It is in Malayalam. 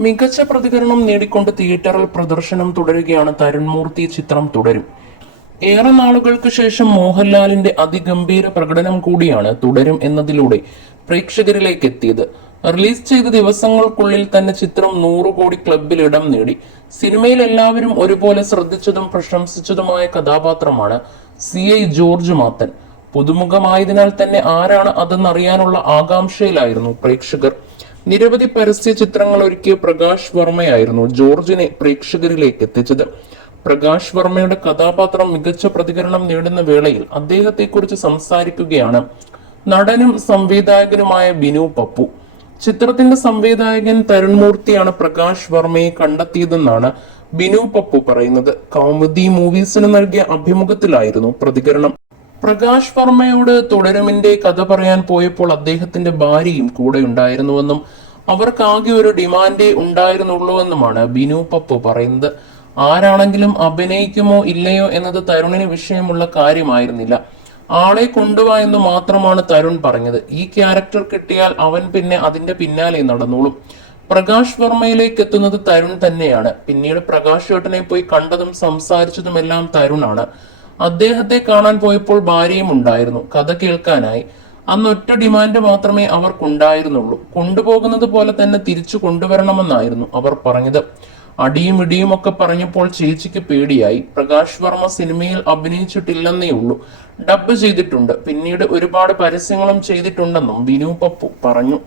മികച്ച പ്രതികരണം നേടിക്കൊണ്ട് തിയേറ്ററിൽ പ്രദർശനം തുടരുകയാണ് തരുൺമൂർത്തി ചിത്രം തുടരും. ഏറെ നാളുകൾക്ക് ശേഷം മോഹൻലാലിന്റെ അതിഗംഭീര പ്രകടനം കൂടിയാണ് തുടരും എന്നതിലൂടെ പ്രേക്ഷകരിലേക്ക് എത്തിയത്. റിലീസ് ചെയ്ത ദിവസങ്ങൾക്കുള്ളിൽ തന്നെ ചിത്രം നൂറ് കോടി ക്ലബിൽ ഇടം നേടി. സിനിമയിൽ എല്ലാവരും ഒരുപോലെ ശ്രദ്ധിച്ചതും പ്രശംസിച്ചതുമായ കഥാപാത്രമാണ് സി. ഐ. ജോർജ് മാത്തൻ. പുതുമുഖമായതിനാൽ തന്നെ ആരാണ് അതെന്നറിയാനുള്ള ആകാംക്ഷയിലായിരുന്നു പ്രേക്ഷകർ. നിരവധി പരസ്യ ചിത്രങ്ങൾ ഒരുക്കിയ പ്രകാശ് വർമ്മയായിരുന്നു ജോർജിനെ പ്രേക്ഷകരിലേക്ക് എത്തിച്ചത്. പ്രകാശ് വർമ്മയുടെ കഥാപാത്രം മികച്ച പ്രതികരണം നേടുന്ന വേളയിൽ അദ്ദേഹത്തെക്കുറിച്ച് സംസാരിക്കുകയാണ് നടനും സംവിധായകനുമായ ബിനു പപ്പു. ചിത്രത്തിന്റെ സംവിധായകൻ തരുൺമൂർത്തിയാണ് പ്രകാശ് വർമ്മയെ കണ്ടെത്തിയതെന്നാണ് ബിനു പപ്പു പറയുന്നത്. കൗമുദി മൂവീസിന് നൽകിയ അഭിമുഖത്തിലായിരുന്നു പ്രതികരണം. പ്രകാശ് വർമ്മയോട് തുടരുമിന്റെ കഥ പറയാൻ പോയപ്പോൾ അദ്ദേഹത്തിന്റെ ഭാര്യയും കൂടെ ഉണ്ടായിരുന്നുവെന്നും അവർക്കാകെ ഒരു ഡിമാൻഡേ ഉണ്ടായിരുന്നുള്ളൂ എന്നുമാണ് ബിനു പപ്പു പറയുന്നത്. ആരാണെങ്കിലും അഭിനയിക്കുമോ ഇല്ലയോ എന്നത് തരുണിന് വിഷയമുള്ള കാര്യമായിരുന്നില്ല. ആളെ കൊണ്ടുവാ എന്ന് മാത്രമാണ് തരുൺ പറഞ്ഞത്. ഈ ക്യാരക്ടർ കിട്ടിയാൽ അവൻ പിന്നെ അതിന്റെ പിന്നാലെ നടന്നോളും. പ്രകാശ് വർമ്മയിലേക്ക് എത്തുന്നത് തരുൺ തന്നെയാണ്. പിന്നീട് പ്രകാശ് ചേട്ടനെ പോയി കണ്ടതും സംസാരിച്ചതുമെല്ലാം തരുണാണ്. അദ്ദേഹത്തെ കാണാൻ പോയപ്പോൾ ഭാര്യയും ഉണ്ടായിരുന്നു. കഥ കേൾക്കാനായി. അന്ന് ഒറ്റ ഡിമാൻഡ് മാത്രമേ അവർക്കുണ്ടായിരുന്നുള്ളൂ. കൊണ്ടുപോകുന്നത് പോലെ തന്നെ തിരിച്ചു കൊണ്ടുവരണമെന്നായിരുന്നു അവർ പറഞ്ഞത്. അടിയും ഇടിയും ഒക്കെ പറഞ്ഞപ്പോൾ ചേച്ചിക്ക് പേടിയായി. പ്രകാശ് വർമ്മ സിനിമയിൽ അഭിനയിച്ചിട്ടില്ലെന്നേ ഉള്ളൂ. ഡബ് ചെയ്തിട്ടുണ്ട്. പിന്നീട് ഒരുപാട് പരസ്യങ്ങളും ചെയ്തിട്ടുണ്ടെന്നും വിനു പപ്പു പറഞ്ഞു.